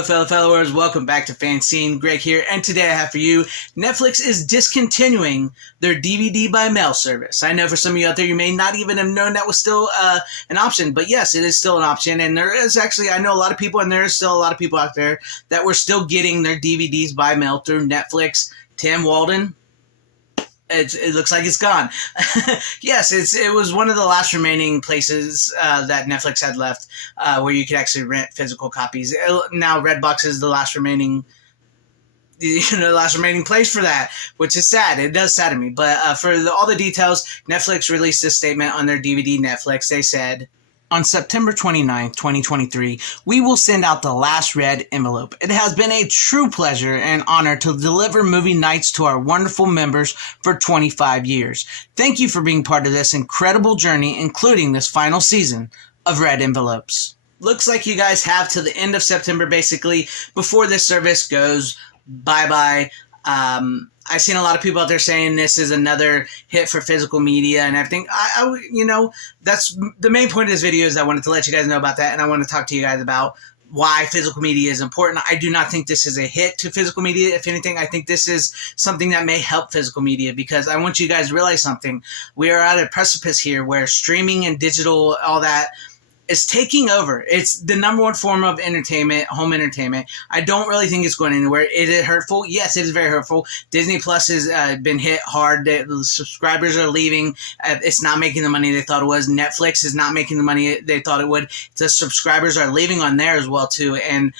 Hello, fellow followers. Welcome back to FanZcene. Greg here, and today I have for you, Netflix is discontinuing their DVD by mail service. I know for some of you out there, you may not even have known that was still an option, but yes, it is still an option, and there is actually, I know a lot of people, and there is still a lot of people out there that were still getting their DVDs by mail through Netflix. Tim Walden, it looks like it's gone. Yes, it was one of the last remaining places that Netflix had left where you could actually rent physical copies. Now Redbox is the last remaining, last remaining place for that, which is sad. It does sadden me. But for all the details, Netflix released a statement on their DVD Netflix. They said, on September 29th, 2023, we will send out the last red envelope. It has been a true pleasure and honor to deliver movie nights to our wonderful members for 25 years. Thank you for being part of this incredible journey, including this final season of Red Envelopes. Looks like you guys have to the end of September, basically, before this service goes bye-bye. I've seen a lot of people out there saying this is another hit for physical media and everything. That's the main point of this video is I wanted to let you guys know about that, and I want to talk to you guys about why physical media is important. I do not think this is a hit to physical media. If anything, I think this is something that may help physical media, because I want you guys to realize something. We are at a precipice here where streaming and digital, all that, is taking over. It's the number one form of entertainment, home entertainment. I don't really think it's going anywhere. Is it hurtful? Yes, it is very hurtful. Disney Plus has been hit hard. The subscribers are leaving. It's not making the money they thought it was. Netflix is not making the money they thought it would. The subscribers are leaving on there as well too. And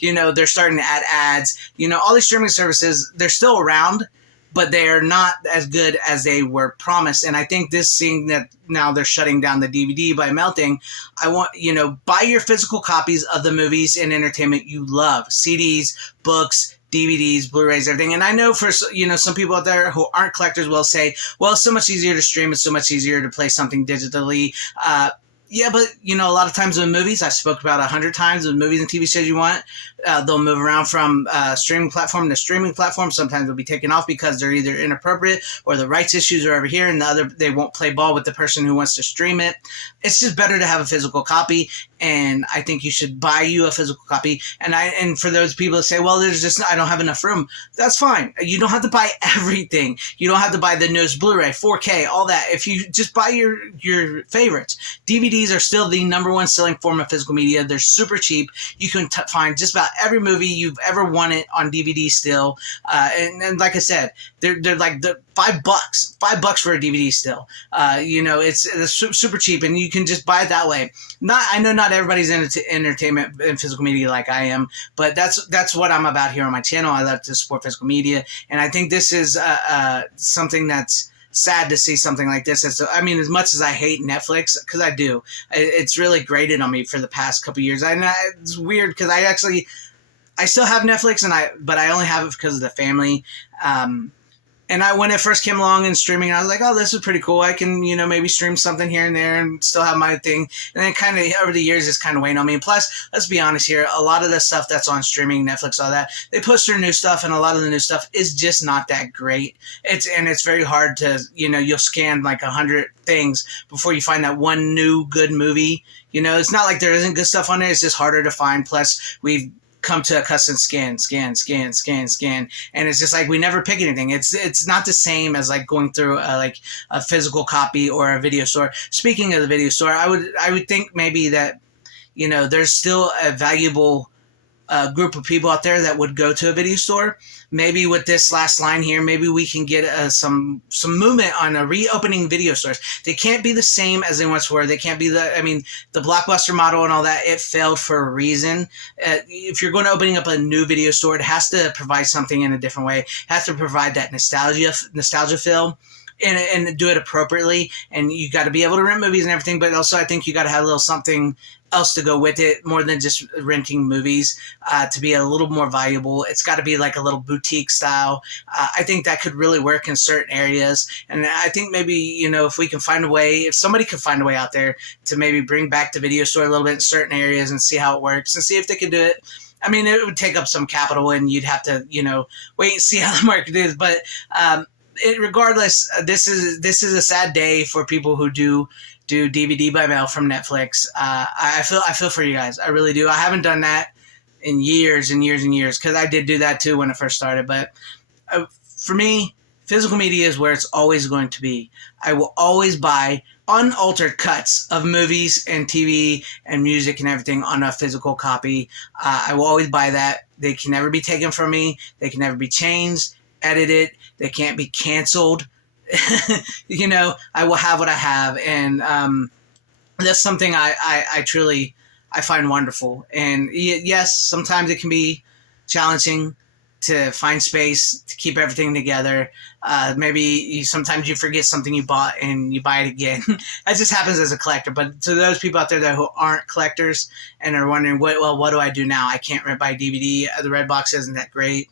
they're starting to add ads. All these streaming services, they're still around, but they are not as good as they were promised. And I think this, seeing that now they're shutting down the DVD by melting, I want, buy your physical copies of the movies and entertainment you love. CDs, books, DVDs, Blu-rays, everything. And I know for, some people out there who aren't collectors will say, well, it's so much easier to stream. It's so much easier to play something digitally. Yeah, but, a lot of times with movies, I've spoke about 100 times with movies and TV shows you want, they'll move around from streaming platform to streaming platform. Sometimes they'll be taken off because they're either inappropriate or the rights issues are over here, and they won't play ball with the person who wants to stream it. It's just better to have a physical copy, and I think you should buy you a physical copy. And for those people that say, well, I don't have enough room, that's fine. You don't have to buy everything. You don't have to buy the newest Blu-ray, 4K, all that. If you just buy your favorites. DVDs are still the number one selling form of physical media. They're super cheap. You can find just about every movie you've ever wanted on DVD still. And like I said, they're like the $5 for a DVD still. It's super cheap, and you can just buy it that way. I know not everybody's into entertainment and physical media like I am, but that's what I'm about here on my channel. I love to support physical media, and I think this is something that's sad to see something like this. As much as I hate Netflix, because I do, it's really grated on me for the past couple years. It's weird because I still have Netflix, but I only have it because of the family. And when it first came along and streaming, I was like, oh, this is pretty cool. I can, maybe stream something here and there and still have my thing. And then kind of over the years, it's kind of weighing on me. And plus, let's be honest here, a lot of the stuff that's on streaming, Netflix, all that, they push their new stuff, and a lot of the new stuff is just not that great. It's very hard to, you'll scan like 100 things before you find that one new good movie. It's not like there isn't good stuff on there. It's just harder to find. Plus, we've come to a custom scan, and it's just like we never pick anything. It's not the same as like going through a physical copy or a video store. Speaking of the video store, I would think maybe that there's still a valuable group of people out there that would go to a video store. Maybe with this last line here, maybe we can get some movement on reopening video stores. They can't be the same as they once were. They can't be the Blockbuster model and all that. It failed for a reason. If you're going to opening up a new video store, it has to provide something in a different way. It has to provide that nostalgia feel. And do it appropriately, and you got to be able to rent movies and everything, but also I think you got to have a little something else to go with it, more than just renting movies, to be a little more valuable. It's got to be like a little boutique style. I think that could really work in certain areas, and I think maybe, if we can find a way, if somebody could find a way out there to maybe bring back the video store a little bit in certain areas and see how it works and see if they can do it. It would take up some capital, and you'd have to, wait and see how the market is, but regardless, this is a sad day for people who do DVD by mail from Netflix. I feel for you guys. I really do. I haven't done that in years and years and years, because I did do that too when I first started. But for me, physical media is where it's always going to be. I will always buy unaltered cuts of movies and TV and music and everything on a physical copy. I will always buy that. They can never be taken from me. They can never be changed, edited. They can't be canceled. You know, I will have what I have, and that's something I truly I find wonderful. And yes, sometimes it can be challenging to find space to keep everything together. Maybe sometimes you forget something you bought and you buy it again. That just happens as a collector. But to those people out there that who aren't collectors and are wondering, what do I do now? I can't buy DVD. The Redbox isn't that great.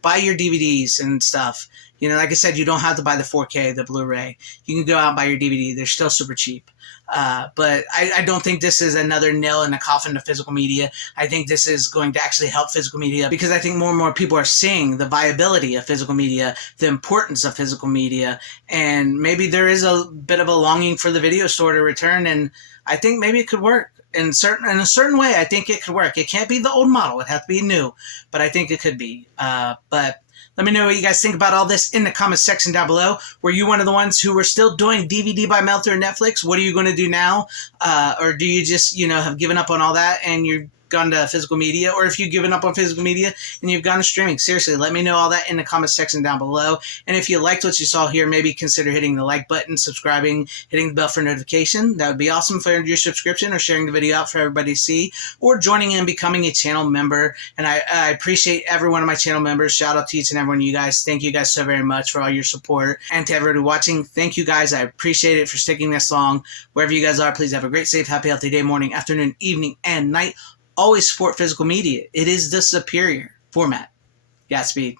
Buy your DVDs and stuff. You know, like I said, you don't have to buy the 4K, the Blu-ray. You can go out and buy your DVD. They're still super cheap. But I don't think this is another nail in the coffin of physical media. I think this is going to actually help physical media, because I think more and more people are seeing the viability of physical media, the importance of physical media, and maybe there is a bit of a longing for the video store to return, and I think maybe it could work. In a certain way, I think it could work. It can't be the old model. It has to be new, but I think it could be. But let me know what you guys think about all this in the comment section down below. Were you one of the ones who were still doing DVD by mail through Netflix? What are you going to do now? Or do you just, have given up on all that and you're gone to physical media? Or if you've given up on physical media and you've gone to streaming? Seriously, let me know all that in the comment section down below. And if you liked what you saw here, maybe consider hitting the like button, subscribing, hitting the bell for notification. That would be awesome for your subscription, or sharing the video out for everybody to see, or joining in, becoming a channel member. And I appreciate every one of my channel members. Shout out to each and every one of you guys. Thank you guys so very much for all your support. And to everybody watching, thank you guys. I appreciate it for sticking this long. Wherever you guys are, please have a great, safe, happy, healthy day, morning, afternoon, evening, and night. Always support physical media. It is the superior format. Godspeed.